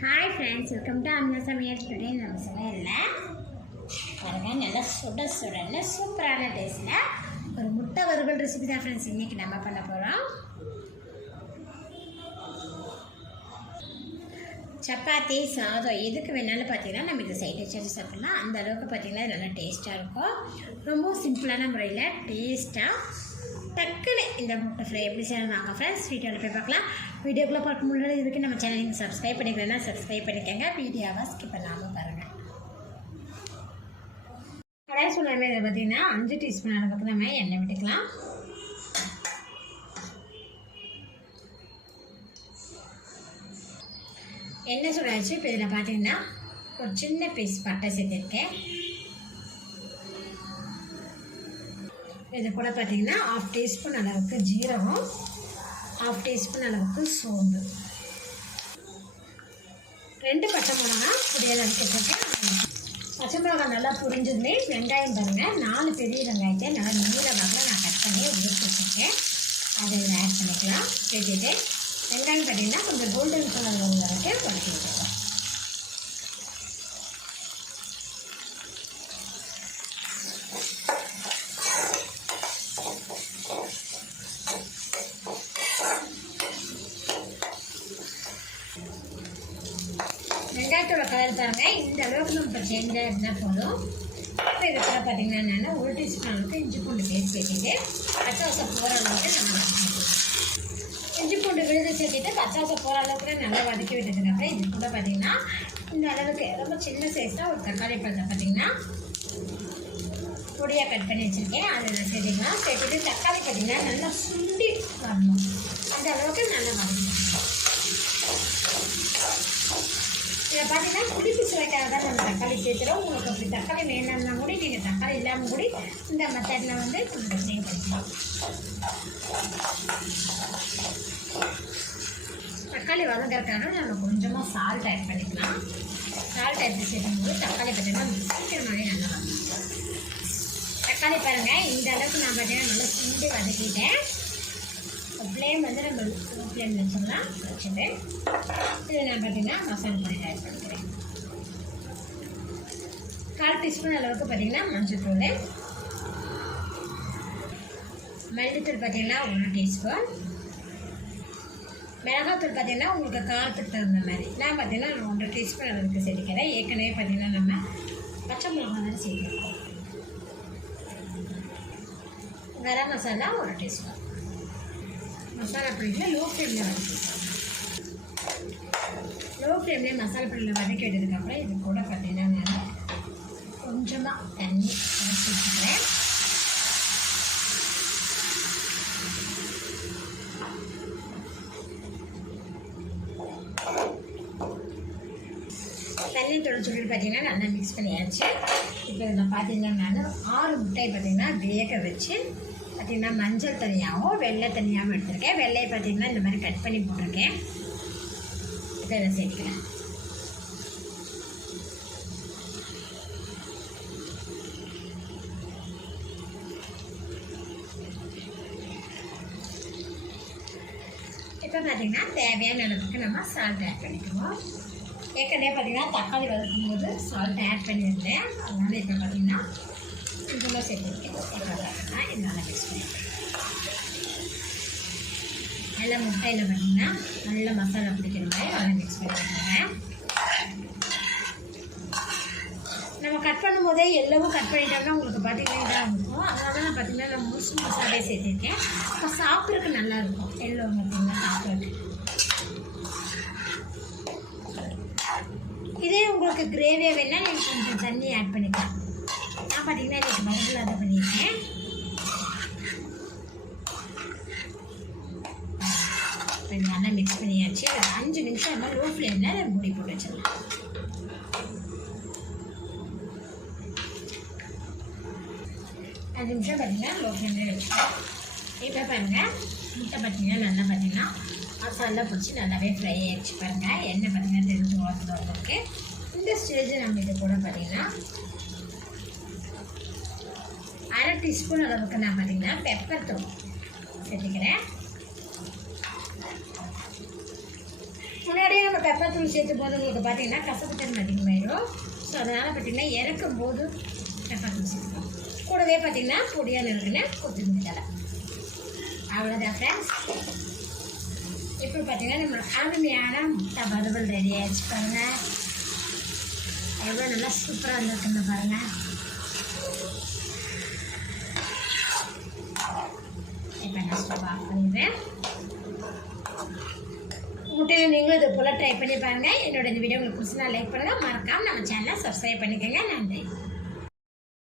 Hi friends welcome to Anna Samayal today நம்ம சமையலில் பாருங்க நல்லா சுட சுடல சூப்பரான டேஸ்ட்டில் ஒரு முட்டை வறுவல் ரெசிபி தான் ஃப்ரெண்ட்ஸ் இன்றைக்கி நம்ம பண்ண போகிறோம் சப்பாத்தி சாதம் எதுக்கு வேணாலும் பார்த்திங்கன்னா நம்ம இதை சைடு வச்சு சாப்பிட்லாம். அந்த அளவுக்கு பார்த்திங்கன்னா நல்லா டேஸ்ட்டாக இருக்கும். ரொம்ப சிம்பிளான முறையில் டேஸ்ட்டாக டக்குன்னு இந்த முட்டை ஃப்ரை எப்படி செய்யணும் வாங்க ஃப்ரெண்ட்ஸ் வீடியோவில் போய் பார்க்கலாம். வீடியோக்குள்ளே பார்க்க முன்னாடி இதுக்கு நம்ம சேனல் நீங்கள் சப்ஸ்கிரைப் பண்ணிக்கிறேன்னா சப்ஸ்கிரைப் பண்ணிக்கோங்க. வீடியோவை ஸ்கிப் பண்ணாமல் பாருங்கள் கடாய் சூழ்நிலை இதில் பார்த்தீங்கன்னா அஞ்சு டீஸ்பூன் அளவுக்கு நம்ம எண்ணெய் விட்டுக்கலாம். எண்ணெய் சூடாச்சு இப்போ இதில் பார்த்தீங்கன்னா ஒரு சின்ன பீஸ் பட்டை சேர்த்துருக்கேன். இது கூட பார்த்தீங்கன்னா ஆஃப் டீஸ்பூன் அளவுக்கு ஜீரகம் ஆஃப் டீஸ்பூன் அளவுக்கு சோம்பு. ரெண்டு பச்சை மிளகா பொடியாக வச்சுருக்கேன் பச்சை மிளகா நல்லா புரிஞ்சதுமே வெங்காயம் பாருங்கள் நாலு பெரிய வெங்காயத்தை நல்லா நீல வகையில் நான் கட் பண்ணி உடுத்து வச்சுருக்கேன். அதை இதில் ஆட் பண்ணிக்கலாம். சேர்த்துட்டு வெங்காயம் பார்த்தீங்கன்னா கொஞ்சம் கோல்டன் கலர் வரைக்கும் வதக்கி வச்சுக்கலாம் கலர் பாருங்க இந்த அளவுக்கு நம்ம சேஞ்சாக இருந்தால் போதும். இப்போ இது கூட பார்த்தீங்கன்னா நான் ஒரு டீஸ்பூன் அளவுக்கு இஞ்சி பூண்டு பேஸ்ட் சேர்த்துட்டு பச்சாசை போகிற அளவுக்கு நல்லா இஞ்சி பூண்டு விழுது சேர்த்துட்டு பச்சாசை போகிற அளவுக்கு நல்லா வதக்கி விட்டதுக்கப்புறம் இது கூட பார்த்தீங்கன்னா இந்த அளவுக்கு ரொம்ப சின்ன சைஸாக ஒரு தக்காளி பழத்தை பார்த்தீங்கன்னா பொடியாக கட் பண்ணி வச்சுருக்கேன். அதை நான் சேர்த்துக்கலாம். சேர்த்துட்டு தக்காளி பார்த்தீங்கன்னா நல்லா சுண்டி வரணும் அந்த அளவுக்கு நல்லா வதக்கணும் இதை வைக்காத தான் நம்ம தக்காளி சேர்த்துறோம் உங்களுக்கு அப்படி தக்காளி வேணும்னா கூட நீங்கள் தக்காளி இல்லாமல் கூட இந்த மெத்தடில் வந்து நீங்கள் செய்யப்படுத்தலாம் தக்காளி வதங்கறதுக்காக நம்ம கொஞ்சமாக சால்ட் ஆட் பண்ணிக்கலாம். சால்ட் ஆட் சேர்க்கும்போது தக்காளி பார்த்தீங்கன்னா சீக்கிரமாகவே நல்லா தக்காளி பாருங்கள் இந்த அளவுக்கு நான் பார்த்தீங்கன்னா நல்லா சுண்டி வதக்கிட்டேன். ஃப்ளேம் வந்து நம்ம ஃப்ளேம் வச்சிடலாம். வச்சுட்டு இது நான் பார்த்தீங்கன்னா மசாலா பொடி ஆட் பண்ணிக்கிறேன். கால் டீஸ்பூன் அளவுக்கு பார்த்தீங்கன்னா மஞ்சள்தூள் மல்லித்தூள் பார்த்தீங்கன்னா ஒரு டீஸ்பூன். மிளகாத்தூள் பார்த்தீங்கன்னா உங்களுக்கு காரத்துக்கு தகுந்த மாதிரி. நான் பார்த்தீங்கன்னா ரெண்டு ஒன்றரை டீஸ்பூன் அளவுக்கு சேர்த்துக்கிறேன். ஏற்கனவே பார்த்தீங்கன்னா நம்ம பச்சை மிளகா தான் சேர்த்துருக்கோம். கரம் மசாலா ஒரு டீஸ்பூன். மசாலா பொடியில் லோ ஃப்ளேமில் வதக்கி லோ ஃப்ளேம்லேயே மசாலா பொடியில் வதக்கி விட்டதுக்கப்புறம் இது கூட பார்த்தீங்கன்னா நான் கொஞ்சமாக தண்ணி கரைச்சி வச்சுக்கிறேன். தண்ணி தொழில் பார்த்தீங்கன்னா நல்லா மிக்ஸ் பண்ணியாச்சு. இப்போ இதில் பார்த்தீங்கன்னா நான் ஆறு முட்டை பார்த்தீங்கன்னா வேக வச்சு பார்த்தீங்கன்னா மஞ்சள் தனியாகவும் வெள்ளை தனியாகவும் எடுத்திருக்கேன். வெள்ளையை பார்த்தீங்கன்னா இந்த மாதிரி கட் பண்ணி போட்டிருக்கேன். இப்போ இதை சேர்த்துக்கிறேன் இப்போ பார்த்திங்கன்னா தேவையான அளவுக்கு நம்ம சால்ட் ஆட் பண்ணிக்குவோம் ஏற்கனவே பார்த்திங்கன்னா தக்காளி வதக்கும் போது சால்ட் ஆட் பண்ணியிருந்தேன் அதனால் இப்போ பார்த்திங்கன்னா இதெல்லாம் சேர்த்துருக்கேன் இதனால் மிக்ஸ் பண்ணிக்கிறேன் நல்லா முட்டையில் பார்த்திங்கன்னா நல்ல மசாலா பிடிக்கிற மாதிரி அதை மிக்ஸ் பண்ணிக்கிறேன் நம்ம கட் பண்ணும்போதே எல்லாவும் கட் பண்ணிட்டோம்னா உங்களுக்கு பார்த்திங்கன்னா இதாக இருக்கும் அதனால தான் நான் பார்த்திங்கன்னா நான் முழுசு மசாலே சேர்த்துருக்கேன் இப்போ சாப்பிட்றதுக்கு நல்லாயிருக்கும் எல்லோரும் எல்லோ பார்த்தீங்கன்னா சாப்பிட்றதுக்கு இதே உங்களுக்கு கிரேவியை வேணால் நீங்கள் கொஞ்சம் தண்ணி ஆட் பண்ணிக்கலாம். நான் பார்த்தீங்கன்னா எனக்கு பதில் அதை பண்ணியிருக்கேன் இப்போ நல்லா மிக்ஸ் பண்ணியாச்சு. ஒரு அஞ்சு நிமிஷம் நம்ம லோ ஃப்ளேமில் மூடி போட்டு வச்சிடலாம். அஞ்சு நிமிஷம் பார்த்தீங்கன்னா லோ ஃப்ளேம்லேயே வச்சுக்கலாம் இப்போ பாருங்கள் முட்டை பார்த்தீங்கன்னா நல்லா பார்த்தீங்கன்னா மசாலா பிடிச்சி நல்லாவே ஃப்ரை ஆகிடுச்சு பாருங்கள் எண்ணெய் பார்த்தீங்கன்னா தெரிஞ்சு ஓரத்தில் வந்திருக்கு. இந்த ஸ்டேஜ் நம்ம இது கூட பார்த்தீங்கன்னா அரை டீஸ்பூன் அளவுக்கு நான் பார்த்தீங்கன்னா பெப்பர் தூள் சேர்த்துக்கிறேன். முன்னாடியே நம்ம பெப்பர் தூள் சேர்த்தும் போது உங்களுக்கு பார்த்தீங்கன்னா கசப்பு தன்மை அதிகமாயிடும். ஸோ அதனால் பார்த்தீங்கன்னா இறக்கும் போது பெப்பர் தூள் சேர்த்துக்கலாம். கூடவே பார்த்தீங்கன்னா பொடியாக நறுக்குன கொத்தமல்லி தலை அவ்வளோதான் ஃப்ரெண்ட்ஸ் இப்போ பார்த்தீங்கன்னா நம்ம அருமையான முட்டை ரெடி ஆயிடுச்சு பாருங்கள் எவ்வளோ நல்லா சூப்பராக இருந்திருக்குன்னு பாருங்கள் இப்போ நான் ஸ்டவ் ஆஃப் பண்ணிடுறேன் முட்டையில் நீங்களும் இது போல் ட்ரை பண்ணி பாருங்கள் என்னோட இந்த வீடியோ உங்களுக்கு பிடிச்சினா லைக் பண்ணுங்கள் மறக்காமல் நம்ம சேனலை சப்ஸ்கிரைப் பண்ணிக்கோங்க. நன்றி.